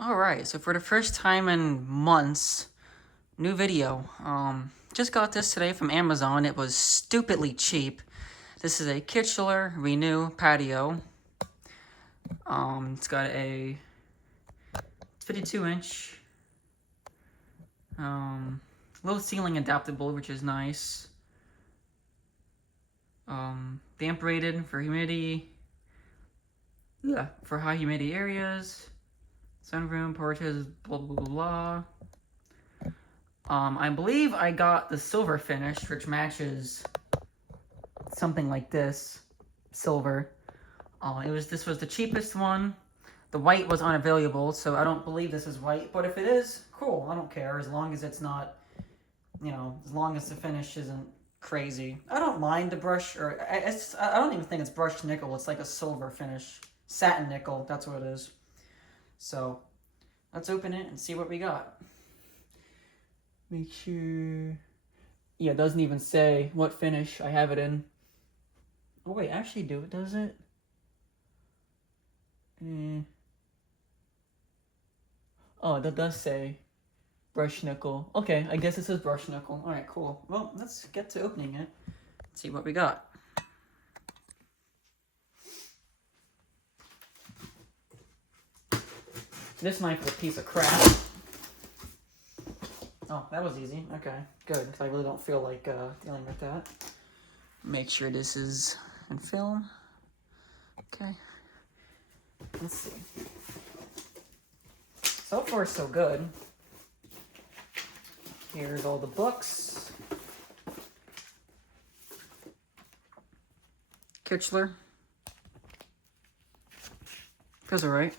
Alright, so for the first time in months, new video. Just got this today from Amazon. It was stupidly cheap. This is a Kichler Renew Patio. It's got a 52-inch low ceiling adaptable, which is nice. Damp rated for humidity. Yeah, for high humidity areas. Sunroom, porches, blah blah blah blah. I believe I got the silver finish, which matches something like this, silver. This was the cheapest one. The white was unavailable, so I don't believe this is white. But if it is, cool. I don't care as long as it's not, as long as the finish isn't crazy. I don't mind the brush, or I don't even think it's brushed nickel. It's like a silver finish, satin nickel. That's what it is. So let's open it and see what we got. Make sure. Yeah, it doesn't even say what finish I have it in. Oh wait, actually does it? Oh, that does say brush nickel. Okay, I guess it says brush nickel. Alright, cool. Well, let's get to opening it. Let's see what we got. This knife is a piece of crap. Oh, that was easy. Okay, good, because I really don't feel like dealing with that. Make sure this is in film. Okay. Let's see. So far, so good. Here's all the books. Kichler. Feels alright.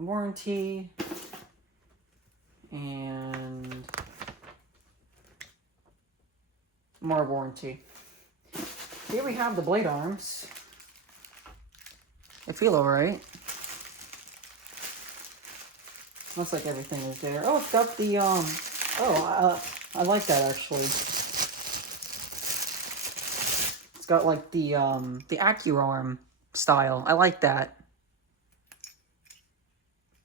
Warranty. And more warranty. Here we have the blade arms. They feel alright. Looks like everything is there. Oh, it's got the, I like that actually. It's got like the AccuArm style. I like that.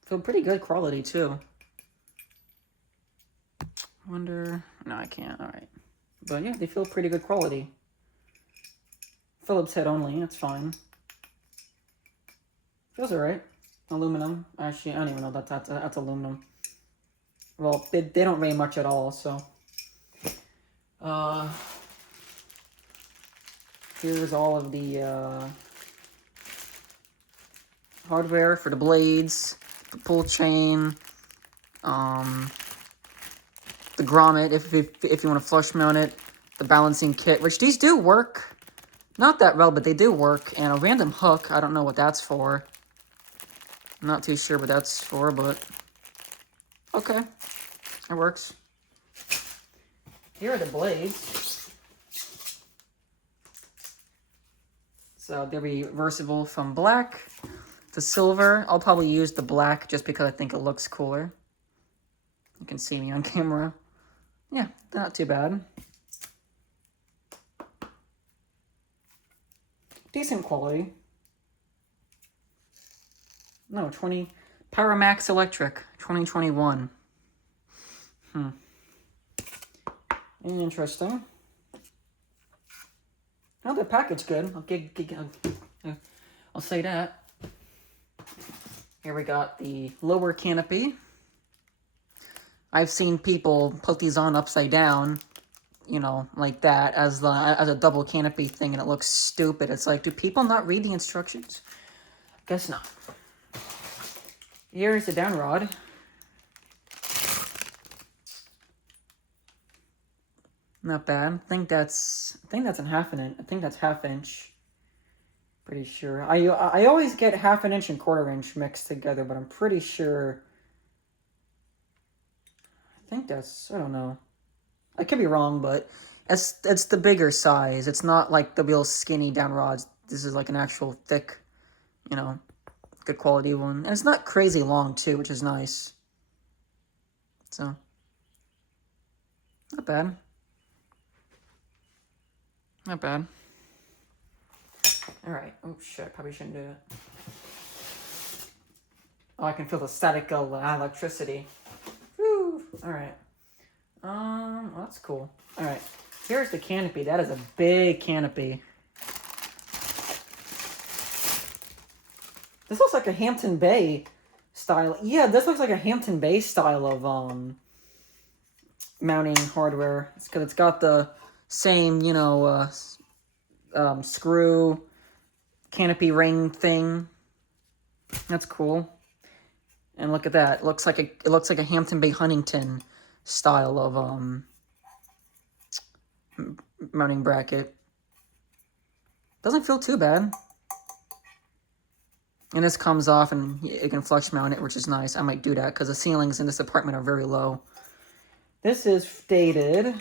Feel pretty good quality too. Wonder, no, I can't, alright. But yeah, they feel pretty good quality. Phillips head only, that's fine. Feels alright. Aluminum. Actually, I don't even know that's aluminum. Well, they don't weigh much at all, so. Here's all of the hardware for the blades, the pull chain, the grommet if you want to flush mount it, the balancing kit, which these do work. Not that well, but they do work. And a random hook. I don't know what that's for. I'm not too sure what that's for, but okay. It works. Here are the blades. So they're reversible from black to silver. I'll probably use the black just because I think it looks cooler. You can see me on camera. Yeah, not too bad. Decent quality. No, PowerMax Electric, 2021. Interesting. Oh, the package good. I'll say that. Here we got the lower canopy. I've seen people put these on upside down, like that, as a double canopy thing, and it looks stupid. It's like, do people not read the instructions? Guess not. Here's the down rod. Not bad. I think that's in half an inch. I think that's half inch. Pretty sure. I always get half an inch and quarter inch mixed together, but I'm pretty sure. I think that's, I don't know. I could be wrong, but it's the bigger size. It's not like the real skinny down rods. This is like an actual thick, good quality one. And it's not crazy long too, which is nice. So, not bad. Not bad. Alright. Oh shit, probably shouldn't do that. Oh, I can feel the static electricity. Woo! Alright. Well, that's cool. Alright. Here's the canopy. That is a big canopy. This looks like a Hampton Bay style. Yeah, this looks like a Hampton Bay style of mounting hardware. It's because it's got the same, you know, screw canopy ring thing. That's cool. And look at that. It looks like a Hampton Bay Huntington style of mounting bracket. Doesn't feel too bad. And this comes off and it can flush mount it, which is nice. I might do that because the ceilings in this apartment are very low. This is dated.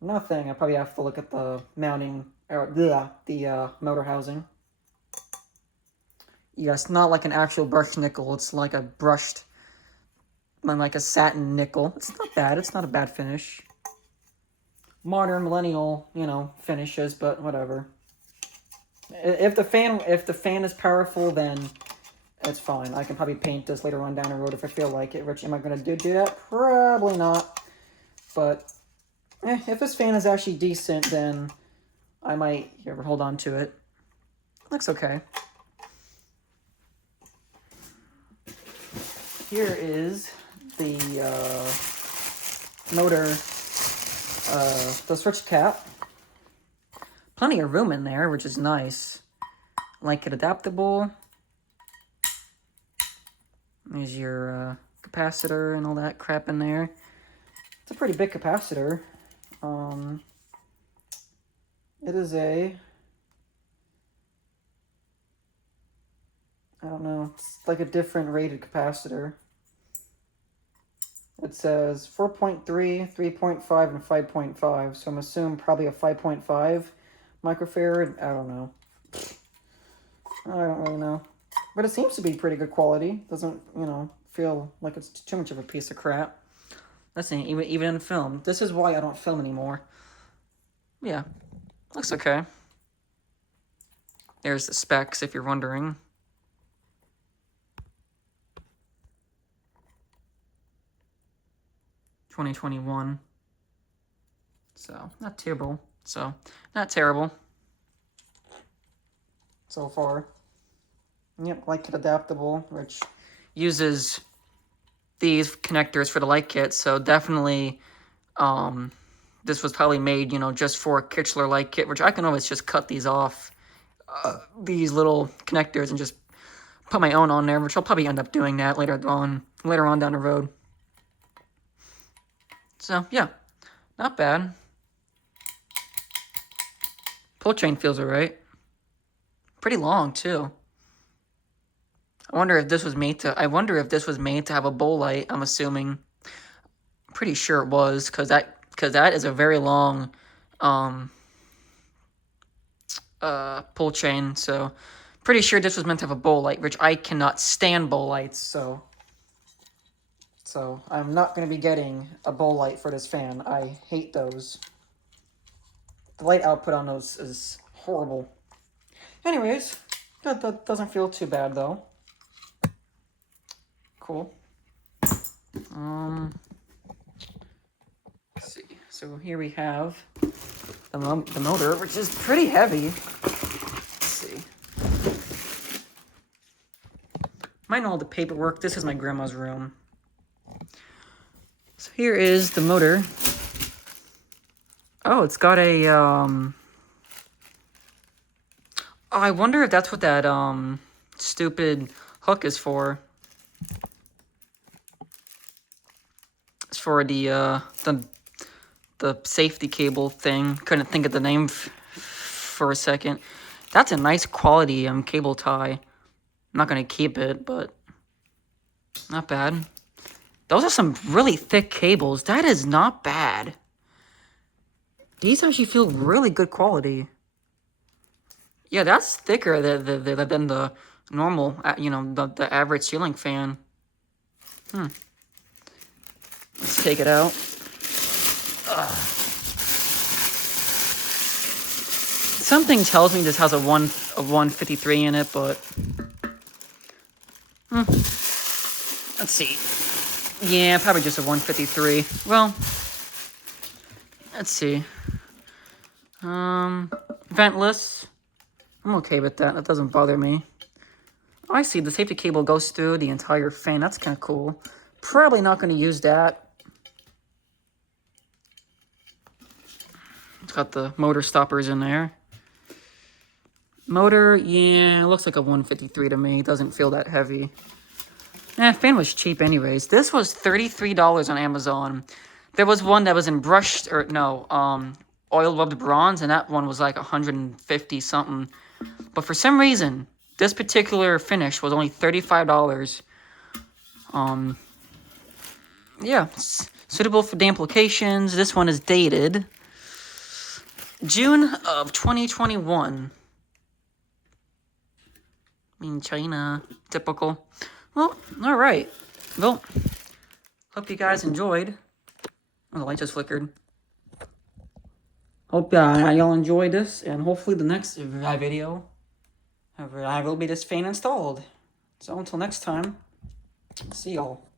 Nothing. I probably have to look at the mounting, or the motor housing. Yeah, it's not like an actual brushed nickel. It's like a brushed, like a satin nickel. It's not bad. It's not a bad finish. Modern millennial, you know, finishes, but whatever. If the fan is powerful, then it's fine. I can probably paint this later on down the road if I feel like it. Rich, am I going to do that? Probably not. But if this fan is actually decent, then I might hold on to it. Looks okay. Here is the motor, the switch cap. Plenty of room in there, which is nice. Like it adaptable. There's your capacitor and all that crap in there. It's a pretty big capacitor. It is a, I don't know, it's like a different rated capacitor. It says 4.3, 3.5, and 5.5, so I'm assuming probably a 5.5 microfarad. I don't know. I don't really know. But it seems to be pretty good quality. Doesn't, you know, feel like it's too much of a piece of crap. Listen, even in film. This is why I don't film anymore. Yeah. Looks okay. There's the specs, if you're wondering. $2021. So, not terrible. So far. Yep, light kit adaptable, which uses these connectors for the light kit, so definitely this was probably made, you know, just for a Kichler light kit, which I can always just cut these off, these little connectors, and just put my own on there, which I'll probably end up doing that later on down the road. So, yeah, not bad. Pull chain feels alright. Pretty long, too. I wonder if this was made to have a bowl light, I'm assuming. I'm pretty sure it was, because that is a very long pull chain, so pretty sure this was meant to have a bowl light, which I cannot stand bowl lights, so I'm not going to be getting a bowl light for this fan. I hate those. The light output on those is horrible. Anyways, that doesn't feel too bad, though. Cool. Let's see. So here we have the motor, which is pretty heavy. Let's see. Might know all the paperwork. This is my grandma's room. So here is the motor. Oh, it's got a, oh, I wonder if that's what that, stupid hook is for. It's for the safety cable thing. Couldn't think of the name for a second. That's a nice quality, cable tie. I'm not gonna keep it, but not bad. Those are some really thick cables. That is not bad. These actually feel really good quality. Yeah, that's thicker than the normal, you know, the average ceiling fan. Let's take it out. Something tells me this has a 153 in it, but Let's see. Yeah, probably just a 153. Well, let's see. Ventless. I'm okay with that. That doesn't bother me. Oh, I see. The safety cable goes through the entire fan. That's kind of cool. Probably not going to use that. It's got the motor stoppers in there. Motor, yeah, it looks like a 153 to me. It doesn't feel that heavy. Fan was cheap anyways. This was $33 on Amazon. There was one that was in brushed, or no, oil rubbed bronze, and that one was like 150 something. But for some reason, this particular finish was only $35. Yeah, suitable for damp locations. This one is dated June of 2021. In China. Typical. Well, alright. Well, hope you guys enjoyed. Oh, the light just flickered. Hope y'all enjoyed this, and hopefully the next video will be this fan installed. So until next time, see y'all.